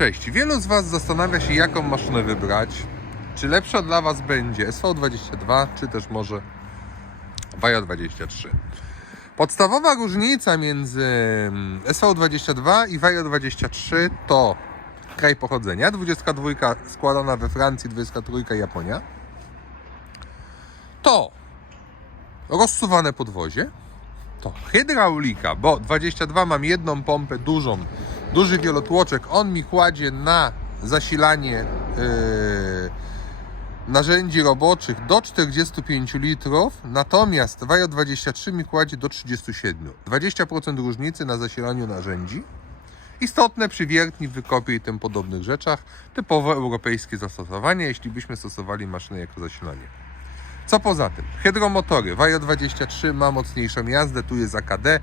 Cześć. Wielu z Was zastanawia się, jaką maszynę wybrać. Czy lepsza dla Was będzie SV22, czy też może Vaja 23. Podstawowa różnica między mm, SV22 i Vaja 23 to kraj pochodzenia. 22 składana we Francji, 23 Japonia. To rozsuwane podwozie. To hydraulika, bo 22 mam jedną pompę dużą, duży wielotłoczek. On mi kładzie na zasilanie yy, narzędzi roboczych do 45 litrów, natomiast Vajo 23 mi kładzie do 37. 20% różnicy na zasilaniu narzędzi. Istotne przy wiertni, wykopie i tym podobnych rzeczach. Typowo europejskie zastosowanie, jeśli byśmy stosowali maszynę jako zasilanie. Co poza tym? Hydromotory. Vajo 23 ma mocniejszą jazdę, tu jest AKD.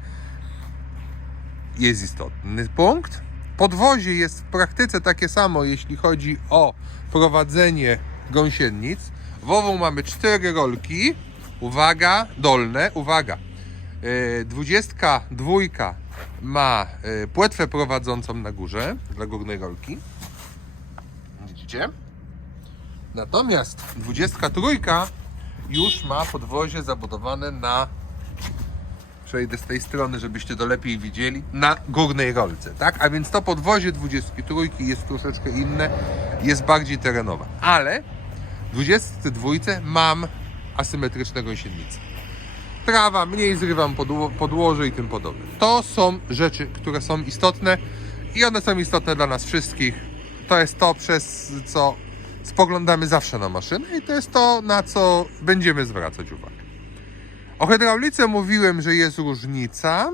Jest istotny punkt. Podwozie jest w praktyce takie samo, jeśli chodzi o prowadzenie gąsienic. Wową mamy cztery rolki. Uwaga, dolne, uwaga. Yy, 22 ma yy, płetwę prowadzącą na górze dla górnej rolki. Widzicie? Natomiast 23 już ma podwozie zabudowane na przejdę z tej strony, żebyście to lepiej widzieli, na górnej rolce, tak? A więc to podwozie 23 jest troszeczkę inne, jest bardziej terenowe. Ale w 22 mam asymetryczne gąsienice. Trawa, mniej zrywam podło- podłoże i tym podobne. To są rzeczy, które są istotne i one są istotne dla nas wszystkich. To jest to, przez co spoglądamy zawsze na maszynę i to jest to, na co będziemy zwracać uwagę. O hydraulice mówiłem, że jest różnica.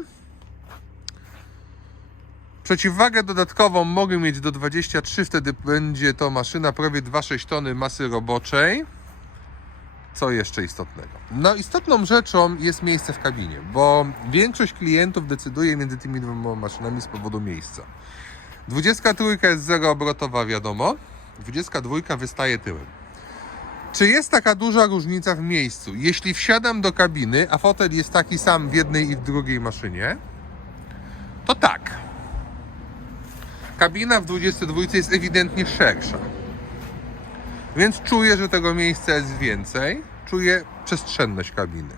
Przeciwwagę dodatkową mogę mieć do 23, wtedy będzie to maszyna prawie 2,6 tony masy roboczej. Co jeszcze istotnego? No, istotną rzeczą jest miejsce w kabinie, bo większość klientów decyduje między tymi dwoma maszynami z powodu miejsca. 23 jest zeroobrotowa, wiadomo. 22 wystaje tyłem. Czy jest taka duża różnica w miejscu? Jeśli wsiadam do kabiny, a fotel jest taki sam w jednej i w drugiej maszynie, to tak. Kabina w 22 jest ewidentnie szersza. Więc czuję, że tego miejsca jest więcej. Czuję przestrzenność kabiny.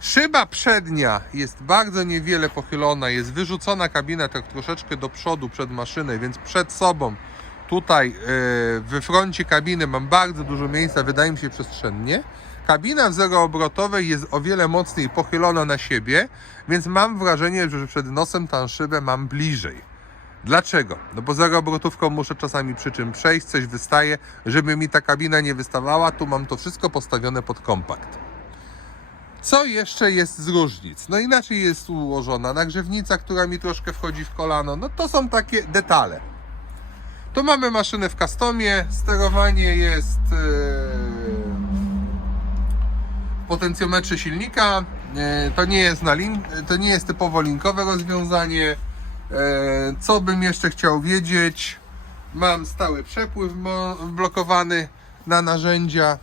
Szyba przednia jest bardzo niewiele pochylona, jest wyrzucona kabina tak troszeczkę do przodu przed maszynę, więc przed sobą tutaj yy, we froncie kabiny mam bardzo dużo miejsca, wydaje mi się przestrzennie. Kabina w zeroobrotowej jest o wiele mocniej pochylona na siebie, więc mam wrażenie, że przed nosem tę szybę mam bliżej. Dlaczego? No bo zeroobrotówką muszę czasami przy czym przejść, coś wystaje, żeby mi ta kabina nie wystawała, tu mam to wszystko postawione pod kompakt. Co jeszcze jest z różnic? No inaczej jest ułożona nagrzewnica, która mi troszkę wchodzi w kolano. No to są takie detale. Tu mamy maszynę w customie, sterowanie jest yy, w potencjometrze silnika. Yy, to nie jest na link, to nie jest typowo linkowe rozwiązanie. Yy, co bym jeszcze chciał wiedzieć? Mam stały przepływ blokowany na narzędzia.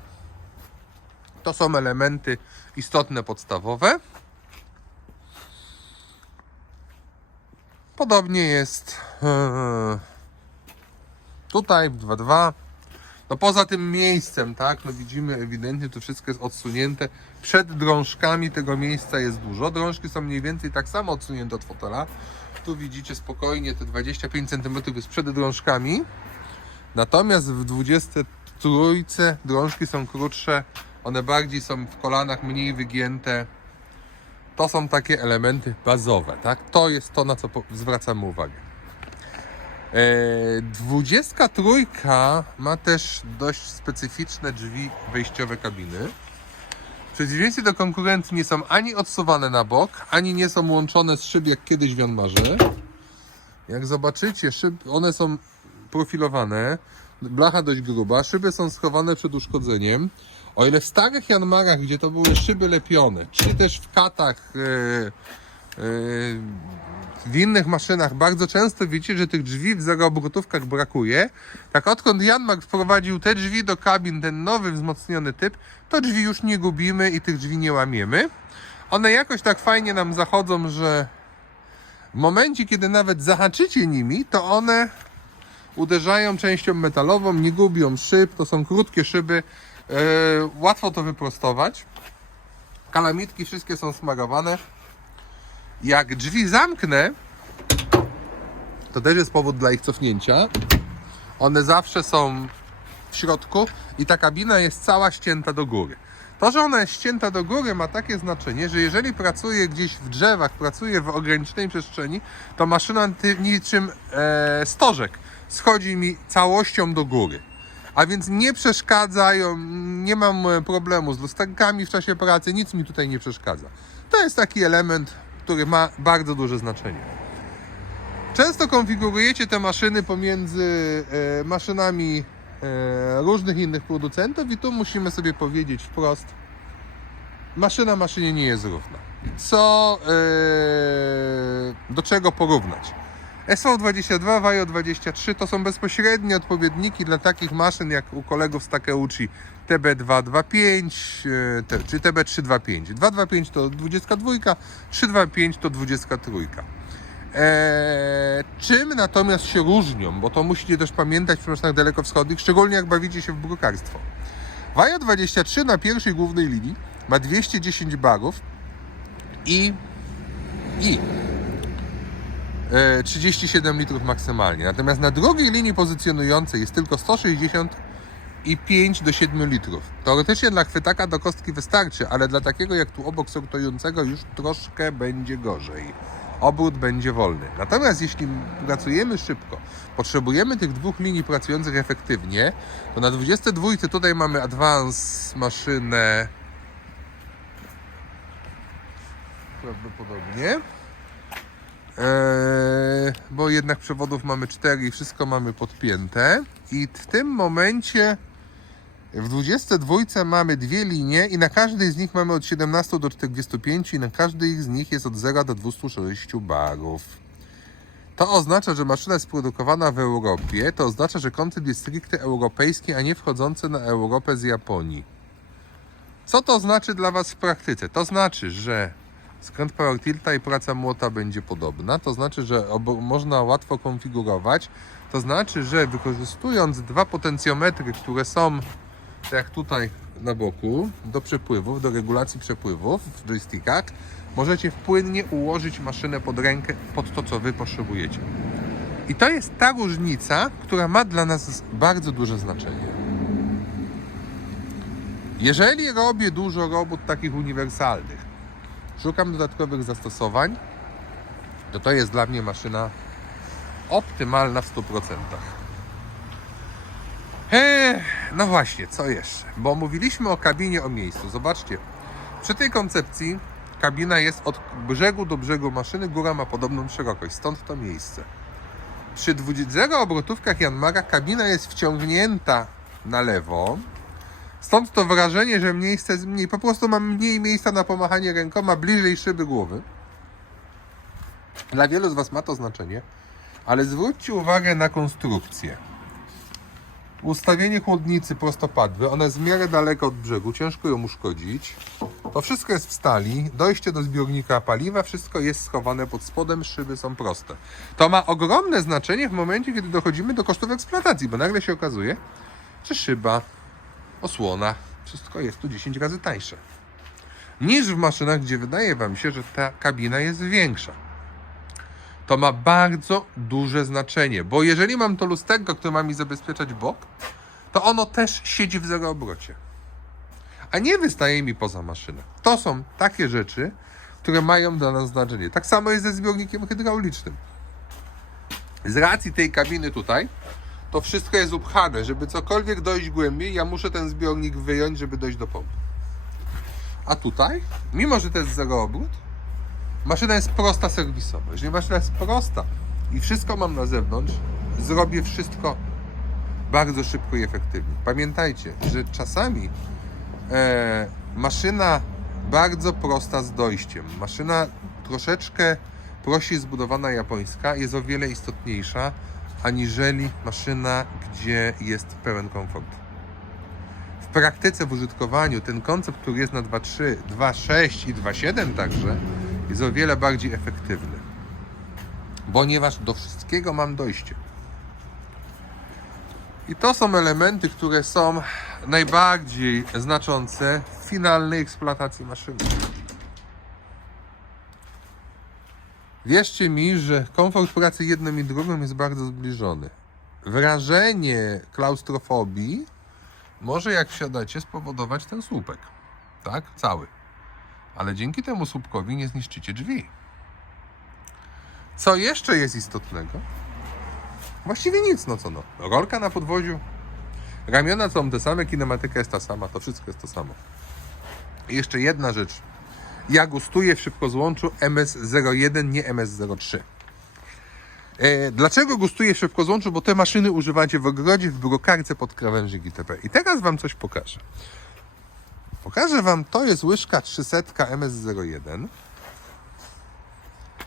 To są elementy istotne, podstawowe. Podobnie jest tutaj w 2.2. No poza tym miejscem, tak, no widzimy ewidentnie to wszystko jest odsunięte. Przed drążkami tego miejsca jest dużo. Drążki są mniej więcej tak samo odsunięte od fotela. Tu widzicie spokojnie te 25 cm jest przed drążkami. Natomiast w 23 drążki są krótsze, one bardziej są w kolanach mniej wygięte. To są takie elementy bazowe, tak? To jest to, na co zwracamy uwagę. E, 23 ma też dość specyficzne drzwi wejściowe kabiny. W przeciwieństwie do konkurencji nie są ani odsuwane na bok, ani nie są łączone z szyb jak kiedyś w Janmarze. Jak zobaczycie, szyb, one są profilowane, blacha dość gruba, szyby są schowane przed uszkodzeniem. O ile w starych Janmarach, gdzie to były szyby lepione, czy też w katach, e, e, w innych maszynach bardzo często widzicie, że tych drzwi w zeroobrotówkach brakuje. Tak odkąd Janmark wprowadził te drzwi do kabin, ten nowy wzmocniony typ, to drzwi już nie gubimy i tych drzwi nie łamiemy. One jakoś tak fajnie nam zachodzą, że W momencie, kiedy nawet zahaczycie nimi, to one uderzają częścią metalową, nie gubią szyb, to są krótkie szyby, e, łatwo to wyprostować. Kalamitki wszystkie są smarowane. Jak drzwi zamknę, to też jest powód dla ich cofnięcia. One zawsze są w środku i ta kabina jest cała ścięta do góry. To, że ona jest ścięta do góry ma takie znaczenie, że jeżeli pracuję gdzieś w drzewach, pracuję w ograniczonej przestrzeni, to maszyna niczym e, stożek schodzi mi całością do góry. A więc nie przeszkadzają, nie mam e, problemu z lusterkami w czasie pracy, nic mi tutaj nie przeszkadza. To jest taki element, który ma bardzo duże znaczenie. Często konfigurujecie te maszyny pomiędzy e, maszynami e, różnych innych producentów i tu musimy sobie powiedzieć wprost, maszyna maszynie nie jest równa. Co, e, do czego porównać? SV22, Vajo23 to są bezpośrednie odpowiedniki dla takich maszyn jak u kolegów z Takeuchi TB225 e, czy TB325. 225 to 22, 325 to 23. Eee, czym natomiast się różnią, bo to musicie też pamiętać przy maszynach dalekowschodnich, szczególnie jak bawicie się w brukarstwo. Vajo 23 na pierwszej głównej linii ma 210 barów i i 37 litrów maksymalnie. Natomiast na drugiej linii pozycjonującej jest tylko 160 i 5 do 7 litrów. Teoretycznie dla chwytaka do kostki wystarczy, ale dla takiego jak tu obok sortującego już troszkę będzie gorzej. Obrót będzie wolny. Natomiast jeśli pracujemy szybko, potrzebujemy tych dwóch linii pracujących efektywnie, to na 22 tutaj mamy Advance maszynę prawdopodobnie. Eee, bo jednak przewodów mamy 4 i wszystko mamy podpięte. I w tym momencie w 22 mamy dwie linie i na każdej z nich mamy od 17 do 45 i na każdej z nich jest od 0 do 206 barów. To oznacza, że maszyna jest produkowana w Europie. To oznacza, że koncept jest stricte europejski, a nie wchodzący na Europę z Japonii. Co to znaczy dla Was w praktyce? To znaczy, że skręt power tilta i praca młota będzie podobna. To znaczy, że można łatwo konfigurować. To znaczy, że wykorzystując dwa potencjometry, które są tak jak tutaj na boku, do przepływów, do regulacji przepływów w joystickach, możecie płynnie ułożyć maszynę pod rękę, pod to, co Wy potrzebujecie. I to jest ta różnica, która ma dla nas bardzo duże znaczenie. Jeżeli robię dużo robót takich uniwersalnych, szukam dodatkowych zastosowań, to to jest dla mnie maszyna optymalna w 100%. Eee, no właśnie, co jeszcze? Bo mówiliśmy o kabinie, o miejscu. Zobaczcie, przy tej koncepcji kabina jest od brzegu do brzegu maszyny, góra ma podobną szerokość, stąd to miejsce. Przy 20 obrotówkach Janmara kabina jest wciągnięta na lewo, stąd to wrażenie, że miejsce jest mniej. Po prostu mam mniej miejsca na pomachanie rękoma bliżej szyby głowy. Dla wielu z Was ma to znaczenie, ale zwróćcie uwagę na konstrukcję. Ustawienie chłodnicy prostopadłe, ona jest w miarę daleko od brzegu, ciężko ją uszkodzić. To wszystko jest w stali, dojście do zbiornika paliwa, wszystko jest schowane pod spodem, szyby są proste. To ma ogromne znaczenie w momencie, kiedy dochodzimy do kosztów eksploatacji, bo nagle się okazuje, że szyba, osłona, wszystko jest tu 10 razy tańsze. Niż w maszynach, gdzie wydaje Wam się, że ta kabina jest większa to ma bardzo duże znaczenie, bo jeżeli mam to lusterko, które ma mi zabezpieczać bok, to ono też siedzi w zeroobrocie, a nie wystaje mi poza maszynę. To są takie rzeczy, które mają dla nas znaczenie. Tak samo jest ze zbiornikiem hydraulicznym. Z racji tej kabiny tutaj, to wszystko jest upchane, żeby cokolwiek dojść głębiej, ja muszę ten zbiornik wyjąć, żeby dojść do pompy. A tutaj, mimo że to jest zeroobrót, Maszyna jest prosta serwisowo. Jeżeli maszyna jest prosta i wszystko mam na zewnątrz, zrobię wszystko bardzo szybko i efektywnie. Pamiętajcie, że czasami e, maszyna bardzo prosta z dojściem, maszyna troszeczkę prościej zbudowana japońska jest o wiele istotniejsza aniżeli maszyna, gdzie jest pełen komfort. W praktyce, w użytkowaniu ten koncept, który jest na 2.3, 2.6 i 2.7 także, jest o wiele bardziej efektywny. ponieważ do wszystkiego mam dojście. I to są elementy, które są najbardziej znaczące w finalnej eksploatacji maszyny. Wierzcie mi, że komfort pracy jednym i drugim jest bardzo zbliżony. Wrażenie klaustrofobii może jak wsiadacie spowodować ten słupek. Tak? Cały. Ale dzięki temu słupkowi nie zniszczycie drzwi. Co jeszcze jest istotnego? Właściwie nic, no co no. Rolka na podwoziu, ramiona są te same, kinematyka jest ta sama, to wszystko jest to samo. I jeszcze jedna rzecz. Ja gustuję w szybkozłączu MS01, nie MS03. E, Dlaczego gustuję w szybkozłączu? Bo te maszyny używacie w ogrodzie, w brokarce pod krawężnik itp. I teraz Wam coś pokażę. Pokażę Wam, to jest łyżka 300 MS01.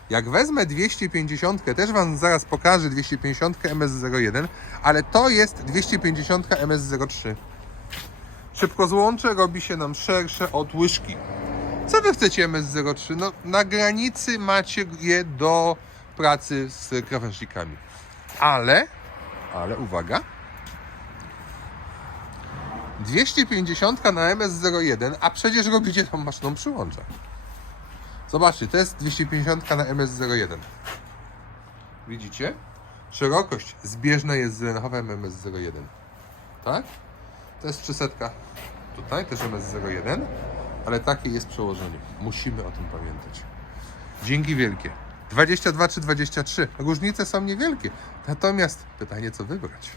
Jak wezmę 250, też Wam zaraz pokażę 250 MS01, ale to jest 250 MS03. Szybkozłącze robi się nam szersze od łyżki. Co Wy chcecie MS03? No, na granicy macie je do pracy z krawężnikami. Ale, ale uwaga, 250 na MS01, a przecież robicie tą maszyną przy łączach. Zobaczcie, to jest 250 na MS01. Widzicie? Szerokość zbieżna jest z Lenhowem MS01. Tak? To jest 300 tutaj, też MS01, ale takie jest przełożenie. Musimy o tym pamiętać. Dzięki wielkie. 22 czy 23. Różnice są niewielkie. Natomiast pytanie, co wybrać?